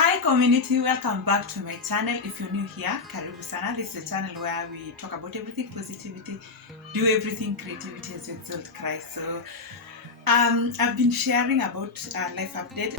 Hi community, welcome back to my channel. If you're new here, karibu sana. This is a channel where we talk about everything positivity, do everything creativity as we exalt Christ. So I've been sharing about life update.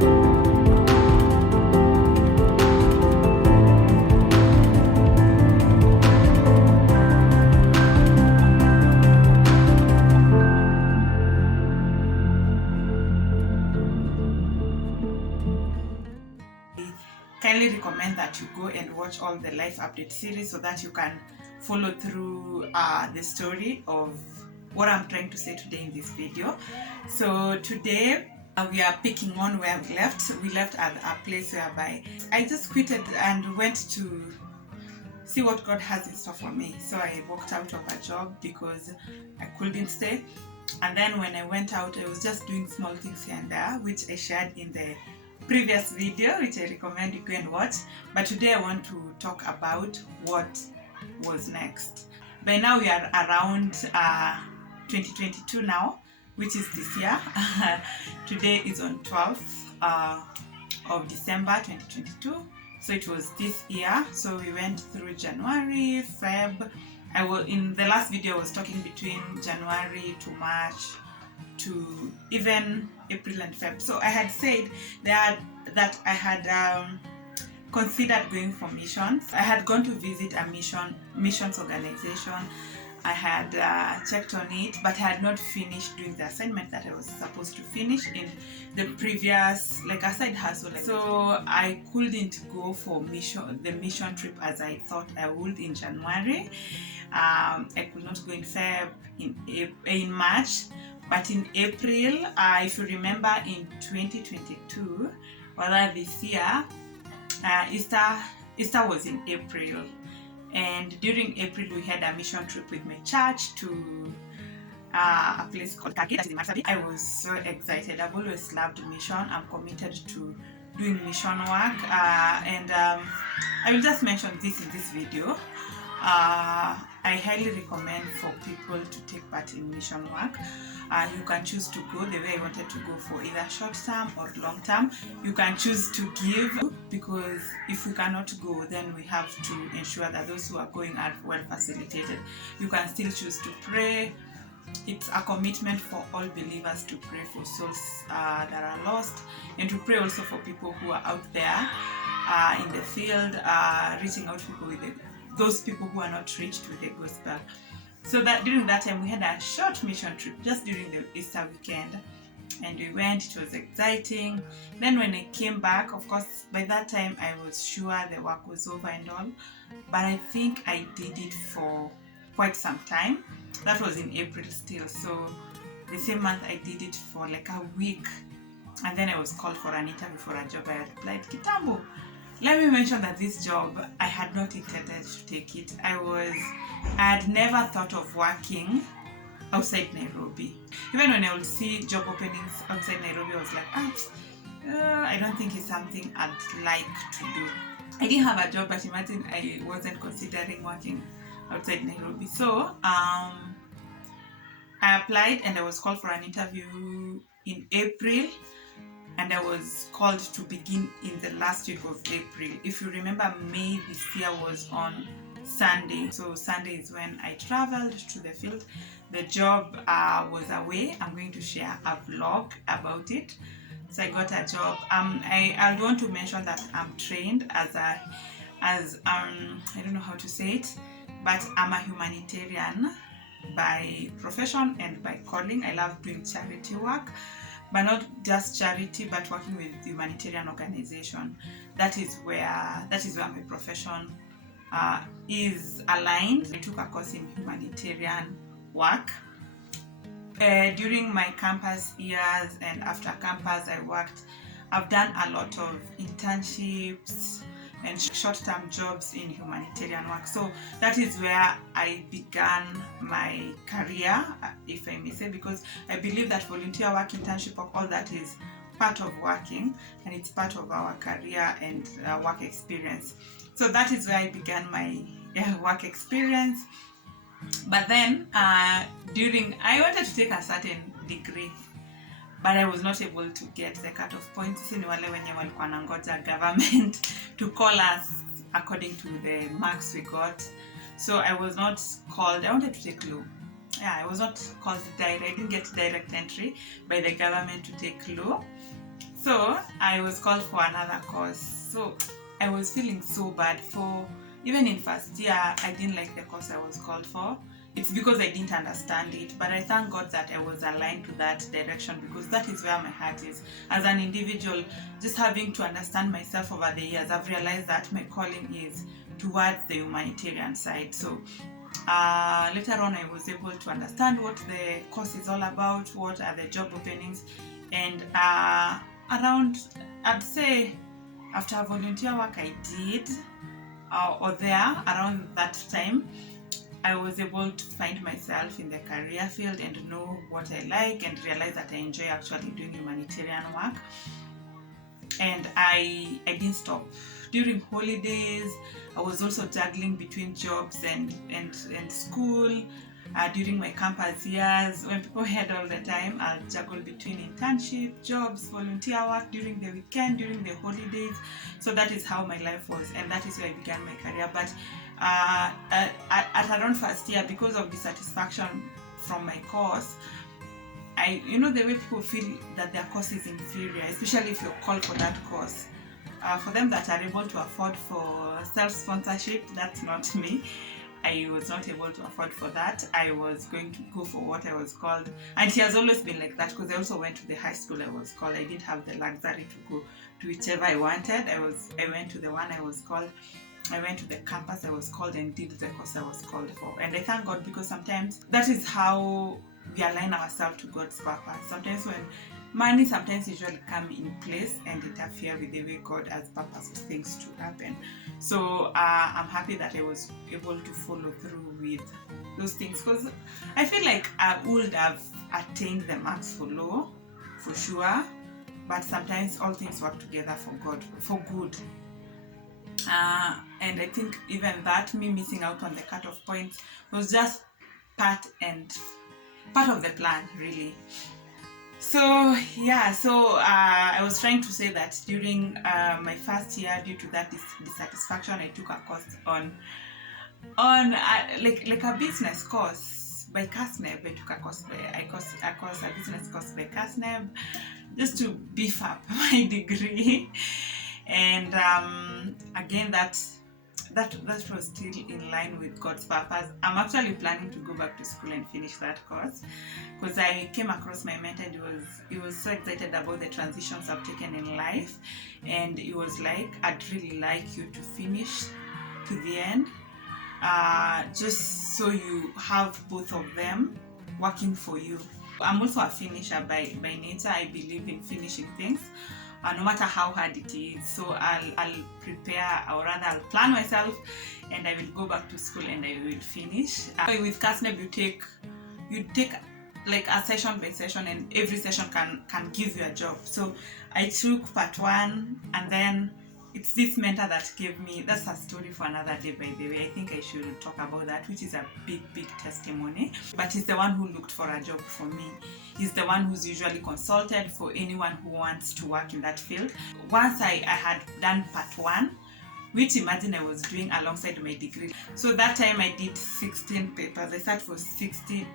Kindly recommend that you go and watch all the life update series so that you can follow through the story of what I'm trying to say today in this video. So today we are picking on where we left. We left at a place whereby I just quitted and went to see what God has in store for me. So I walked out of a job because I couldn't stay. And then when I went out, I was just doing small things here and there, which I shared in the previous video, which I recommend you go and watch. But today I want to talk about what was next. By now we are around 2022 now, which is this year. Today is on 12th of December 2022. So it was this year. So we went through January, Feb. In the last video I was talking between January to March to even April and Feb. So I had said that I had considered going for missions. I had gone to visit a missions organization. I had checked on it, but I had not finished doing the assignment that I was supposed to finish in the previous, like a side hustle. So I couldn't go for the mission trip as I thought I would in January. I could not go in Feb, in March, but in April, if you remember in 2022, or this year, Easter was in April. And during April, we had a mission trip with my church to a place called Kagi, that is in Marsabit. I was so excited. I've always loved mission. I'm committed to doing mission work. I will just mention this in this video. I highly recommend for people to take part in mission work. You can choose to go the way I wanted to go for either short term or long term. You can choose to give, because if we cannot go, then we have to ensure that those who are going are well facilitated. You can still choose to pray. It's a commitment for all believers to pray for souls that are lost, and to pray also for people who are out there in the field, reaching out people with those people who are not reached with the gospel. So that during that time we had a short mission trip just during the Easter weekend, and we went. It was exciting. Then when I came back, of course by that time I was sure the work was over and all, but I think I did it for quite some time. That was in April still, so the same month I did it for like a week, and then I was called for an interview for a job I had applied kitambo. Let me mention that this job, I had not intended to take it. I had never thought of working outside Nairobi. Even when I would see job openings outside Nairobi, I was like, I don't think it's something I'd like to do. I didn't have a job, but imagine I wasn't considering working outside Nairobi. So I applied and I was called for an interview in April. And I was called to begin in the last week of April. If you remember, May this year was on Sunday. So Sunday is when I traveled to the field. The job was away. I'm going to share a vlog about it. So I got a job. I want to mention that I'm trained as I don't know how to say it, but I'm a humanitarian by profession and by calling. I love doing charity work. But not just charity, but working with humanitarian organization. That is where my profession is aligned. I took a course in humanitarian work. During my campus years and after campus, I've done a lot of internships and short-term jobs in humanitarian work. So that is where I began my career, if I may say, because I believe that volunteer work, internship work, all that is part of working, and it's part of our career and work experience. So that is where I began my work experience. But then I wanted to take a certain degree, but I was not able to get the cut-off points. Sisi ni wale wenye walikuwa nangoja government to call us according to the marks we got. So I was not called. I wanted to take law. Yeah, I was not called direct. I didn't get direct entry by the government to take law. So I was called for another course. So I was feeling so bad. For even in first year, I didn't like the course I was called for. It's because I didn't understand it, but I thank God that I was aligned to that direction, because that is where my heart is. As an individual, just having to understand myself over the years, I've realized that my calling is towards the humanitarian side. So later on, I was able to understand what the course is all about, what are the job openings, and around, I'd say, after volunteer work I did, or there, around that time, I was able to find myself in the career field and know what I like, and realize that I enjoy actually doing humanitarian work. And I didn't stop. During holidays, I was also juggling between jobs and school. During my campus years, when people had all the time, I'll juggle between internship, jobs, volunteer work during the weekend, during the holidays. So that is how my life was, and that is where I began my career. But at around first year, because of dissatisfaction from my course, the way people feel that their course is inferior, especially if you're called for that course. For them that are able to afford for self-sponsorship, that's not me. I was not able to afford for that. I was going to go for what I was called, and it has always been like that, because I also went to the high school I was called. I didn't have the luxury to go to whichever I wanted. I went to the one I was called. I went to the campus I was called and did the course I was called for. And I thank God, because sometimes that is how we align ourselves to God's purpose. Sometimes when money usually come in place and interfere with the way God has purposed things to happen. So I'm happy that I was able to follow through with those things, because I feel like I would have attained the marks for law, for sure, but sometimes all things work together for God, for good. And I think even that, me missing out on the cutoff points, was just part of the plan, really. So yeah, I was trying to say that during my first year, due to that dissatisfaction, I took a course on like a business course by CASNEB. I took a business course by CASNEB, just to beef up my degree. And again, that was still in line with God's purpose. I'm actually planning to go back to school and finish that course, because I came across my mentor, and he was so excited about the transitions I've taken in life, and he was like, I'd really like you to finish to the end, just so you have both of them working for you. I'm also a finisher by nature. I believe in finishing things, no matter how hard it is. So I'll prepare, or rather I'll plan myself, and I will go back to school and I will finish. With CASNEB, you take like a session by session, and every session can give you a job. So I took part 1, and then it's this mentor that gave me, that's a story for another day, by the way. I think I should talk about that, which is a big testimony. But he's the one who looked for a job for me. He's the one who's usually consulted for anyone who wants to work in that field. Once I had done part 1, which imagine I was doing alongside my degree. So that time I did 16 papers. I sat for 13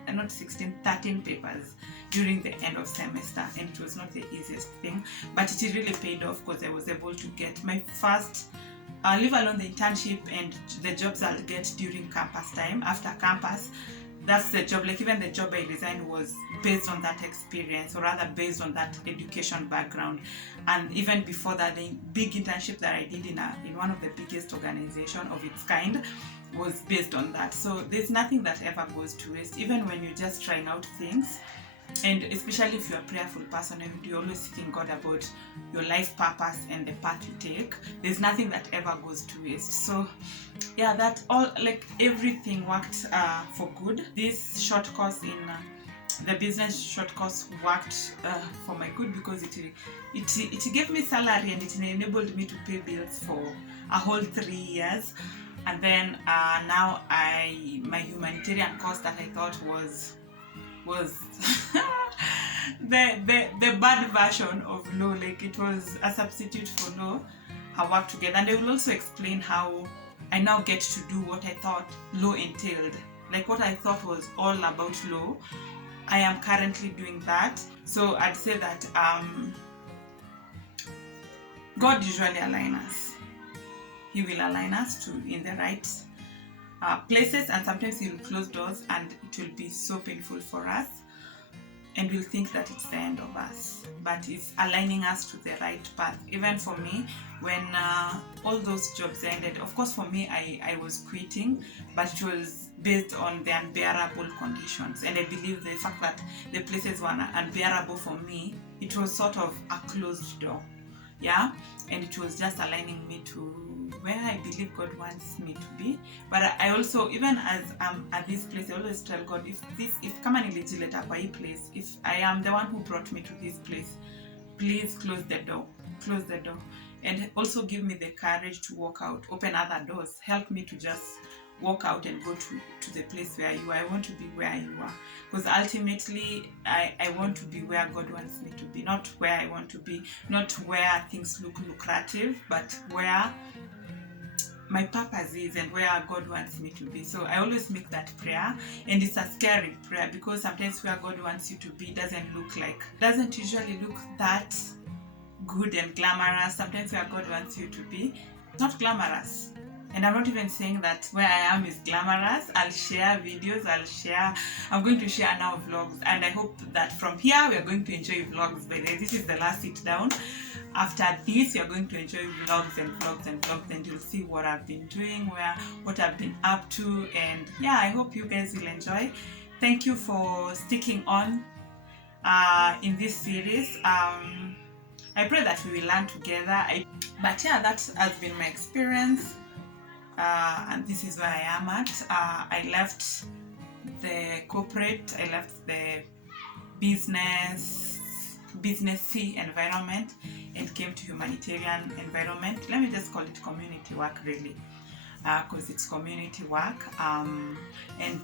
papers during the end of semester, and it was not the easiest thing, but it really paid off, because I was able to get my first, leave alone the internship and the jobs I'll get during campus time. After campus, that's the job, like even the job I resigned was based on that experience, or rather based on that education background. And even before that, the big internship that I did in one of the biggest organizations of its kind was based on that. So there's nothing that ever goes to waste, even when you're just trying out things. And especially if you're a prayerful person and you're always seeking God about your life purpose and the path you take, there's nothing that ever goes to waste. So yeah, that all, like everything worked for good. This short course in the business short course worked for my good, because it gave me salary, and it enabled me to pay bills for a whole 3 years. And then now my humanitarian course that I thought was the bad version of low. Like it was a substitute for low. I worked together, and they will also explain how I now get to do what I thought low entailed. Like what I thought was all about low, I am currently doing that. So I'd say that God usually aligns us. He will align us to in the right places, and sometimes He will close doors, and it will be so painful for us, and we'll think that it's the end of us. But it's aligning us to the right path. Even for me, when all those jobs ended, of course for me I was quitting, but it was based on the unbearable conditions, and I believe the fact that the places were unbearable for me, it was sort of a closed door. Yeah, and it was just aligning me to where I believe God wants me to be. But I also, even as at this place, I always tell God, if kama nilijileta kwa hii place, if I am the one who brought me to this place, please close the door, and also give me the courage to walk out, open other doors, help me to just walk out and go to the place where you are. I want to be where you are, because ultimately I want to be where God wants me to be, not where I want to be, not where things look lucrative, but where my purpose is and where God wants me to be. So I always make that prayer, and it's a scary prayer, because sometimes where God wants you to be doesn't usually look that good and glamorous. Sometimes where God wants you to be, it's not glamorous. And I'm not even saying that where I am is glamorous. I'll share videos, I'm going to share now vlogs, and I hope that from here we are going to enjoy vlogs. By the way, this is the last sit down. After this, you're going to enjoy vlogs, and you'll see what I've been doing, what I've been up to, and yeah, I hope you guys will enjoy. Thank you for sticking on in this series. I pray that we will learn together. But yeah, that has been my experience, and this is where I am at. I left the corporate, I left the businessy environment and came to humanitarian environment. Let me just call it community work, really, because it's community work, and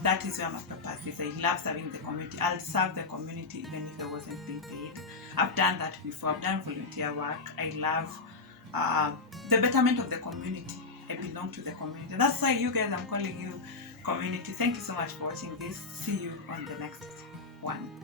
that is where my purpose is. I love serving the community. I'll serve the community even if I wasn't being paid. I've done that before. I've done volunteer work. I love the betterment of the community. I belong to the community. That's why you guys, I'm calling you community. Thank you so much for watching this. See you on the next one.